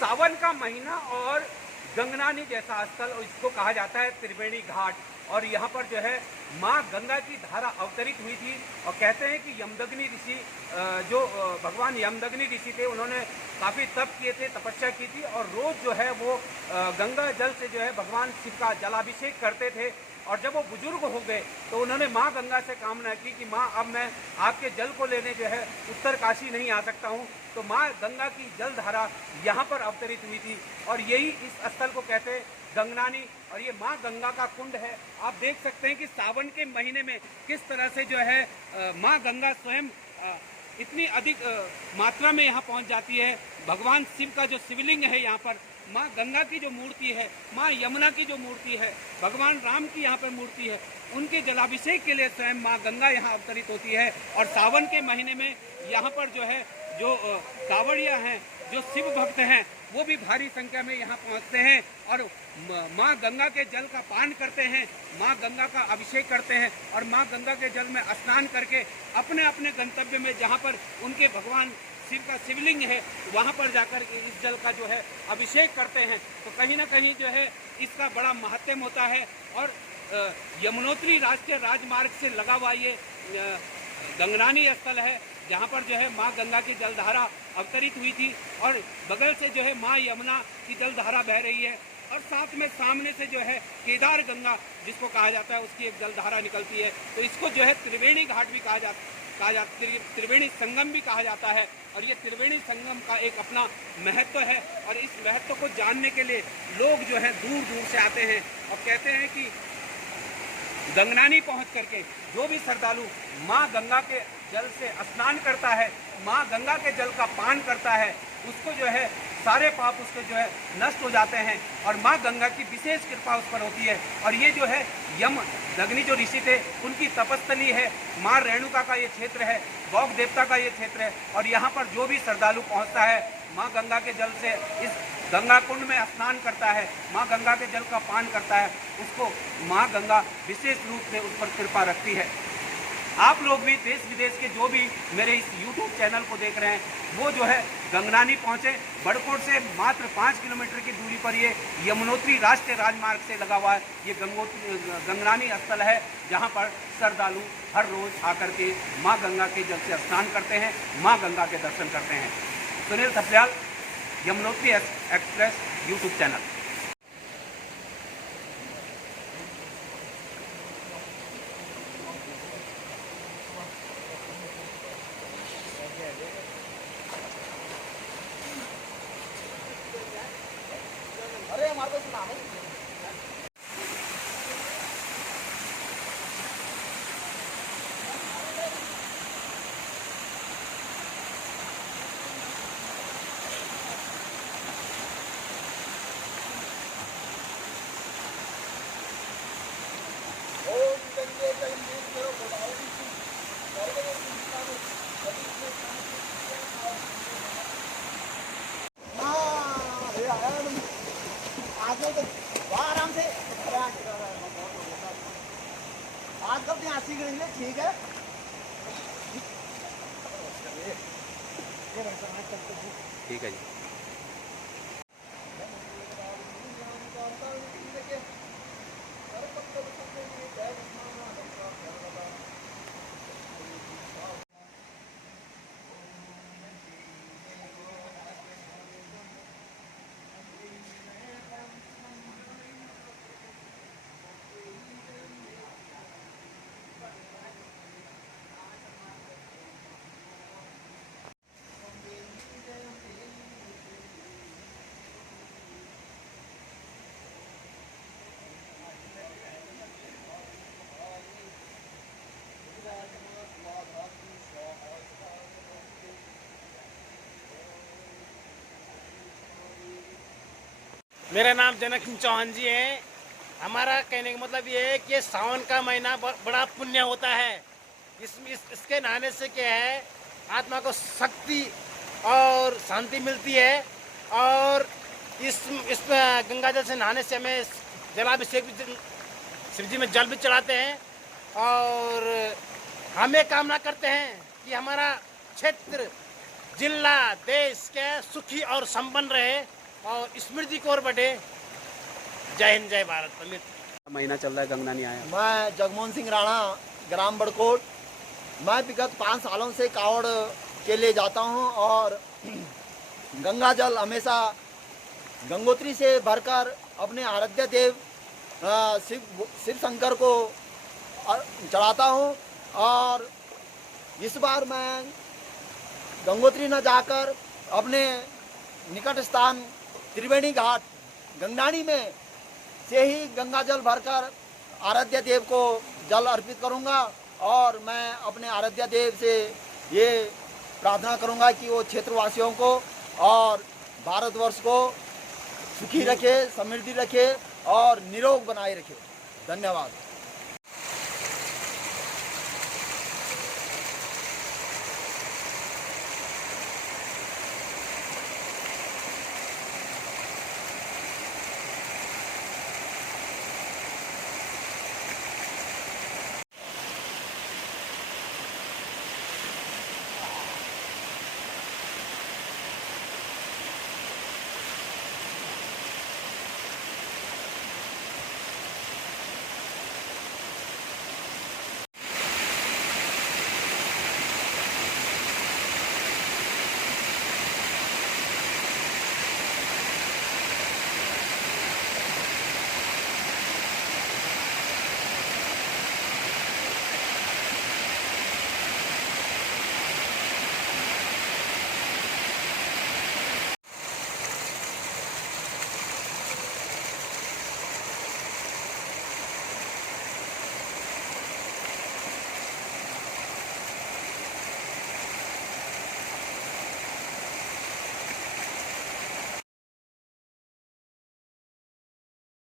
सावन का महीना और गंगनानी जैसा स्थल, इसको कहा जाता है त्रिवेणी घाट। और यहाँ पर जो है माँ गंगा की धारा अवतरित हुई थी। और कहते हैं कि यमदग्नि ऋषि, जो भगवान यमदग्नि ऋषि थे, उन्होंने काफ़ी तप किए थे, तपस्या की थी, और रोज़ जो है वो गंगा जल से जो है भगवान शिव का जलाभिषेक करते थे। और जब वो बुजुर्ग हो गए तो उन्होंने माँ गंगा से कामना की कि माँ, अब मैं आपके जल को लेने जो है उत्तर काशी नहीं आ सकता हूँ। तो माँ गंगा की जलधारा यहाँ पर अवतरित हुई थी, और यही इस स्थल को कहते हैं गंगनानी। और ये माँ गंगा का कुंड है। आप देख सकते हैं कि सावन के महीने में किस तरह से जो है माँ गंगा स्वयं इतनी अधिक मात्रा में यहाँ पहुँच जाती है। भगवान शिव का जो शिवलिंग है यहाँ पर, माँ गंगा की जो मूर्ति है, माँ यमुना की जो मूर्ति है, भगवान राम की यहाँ पर मूर्ति है, उनके जलाभिषेक के लिए स्वयं माँ गंगा यहाँ अवतरित होती है। और सावन के महीने में यहाँ पर जो है जो कांवड़िया हैं, जो शिव भक्त हैं, वो भी भारी संख्या में यहाँ पहुँचते हैं और माँ गंगा के जल का पान करते हैं, माँ गंगा का अभिषेक करते हैं, और माँ गंगा के जल में स्नान करके अपने अपने गंतव्य में, जहाँ पर उनके भगवान शिव का शिवलिंग है, वहाँ पर जाकर इस जल का जो है अभिषेक करते हैं। तो कहीं ना कहीं जो है इसका बड़ा महत्व होता है। और यमुनोत्री राष्ट्रीय राजमार्ग से लगा हुआ ये गंगनानी स्थल है, जहाँ पर जो है माँ गंगा की जलधारा अवतरित हुई थी, और बगल से जो है माँ यमुना की जलधारा बह रही है, और साथ में सामने से जो है केदार गंगा जिसको कहा जाता है, उसकी एक जलधारा निकलती है। तो इसको जो है त्रिवेणी घाट भी कहा जाता, त्रिवेणी संगम भी कहा जाता है। और ये त्रिवेणी संगम का एक अपना महत्व है, और इस महत्व को जानने के लिए लोग जो है दूर दूर से आते हैं। और कहते हैं कि गंगनानी पहुंच करके जो भी श्रद्धालु माँ गंगा के जल से स्नान करता है, माँ गंगा के जल का पान करता है, उसको जो है सारे पाप उसके जो है नष्ट हो जाते हैं, और माँ गंगा की विशेष कृपा उस पर होती है। और ये जो है यमदग्नि जो ऋषि थे, उनकी तपस्थली है, माँ रेणुका का ये क्षेत्र है, गौ देवता का ये क्षेत्र है। और यहाँ पर जो भी श्रद्धालु पहुँचता है, माँ गंगा के जल से इस गंगा कुंड में स्नान करता है, माँ गंगा के जल का पान करता है, उसको माँ गंगा विशेष रूप से उस पर कृपा रखती है। आप लोग भी देश विदेश के जो भी मेरे इस YouTube चैनल को देख रहे हैं, वो जो है गंगनानी पहुँचे। बड़कोट से मात्र 5 किलोमीटर की दूरी पर ये यमुनोत्री राष्ट्रीय राजमार्ग से लगा हुआ है ये गंगनानी स्थल है, जहाँ पर श्रद्धालु हर रोज़ आकर के माँ गंगा के जल से स्नान करते हैं, माँ गंगा के दर्शन करते हैं। Sunil Thapliyal, Yamunotri express YouTube channel. अरे हमारे को सुना आराम से आज कब यहाँ सीख रही है, ठीक है। ठीक है जी। मेरा नाम जनक सिंह चौहान जी है। हमारा कहने का मतलब ये है कि ये सावन का महीना बड़ा पुण्य होता है। इसके नहाने से क्या है, आत्मा को शक्ति और शांति मिलती है। और इस गंगा जल से नहाने से हमें जलाभिषेक भी, शिव जी में जल भी चढ़ाते हैं। और हम ये कामना करते हैं कि हमारा क्षेत्र जिला देश के सुखी और संपन्न रहे और स्मृति की ओर बढ़े। जय हिंद, जय भारत। अमित महीना चल रहा है, गंगा नहीं आया। मैं जगमोहन सिंह राणा, ग्राम बड़कोट। मैं विगत 5 सालों से कावड़ के लिए जाता हूं और गंगा जल हमेशा गंगोत्री से भरकर अपने आराध्य देव शिव शंकर को चढ़ाता हूं। और इस बार मैं गंगोत्री न जाकर अपने निकट स्थान त्रिवेणी घाट गंगनानी में से ही गंगा जल भरकर आराध्य देव को जल अर्पित करूंगा। और मैं अपने आराध्य देव से ये प्रार्थना करूंगा कि वो क्षेत्रवासियों को और भारतवर्ष को सुखी रखे, समृद्धि रखे और निरोग बनाए रखे। धन्यवाद।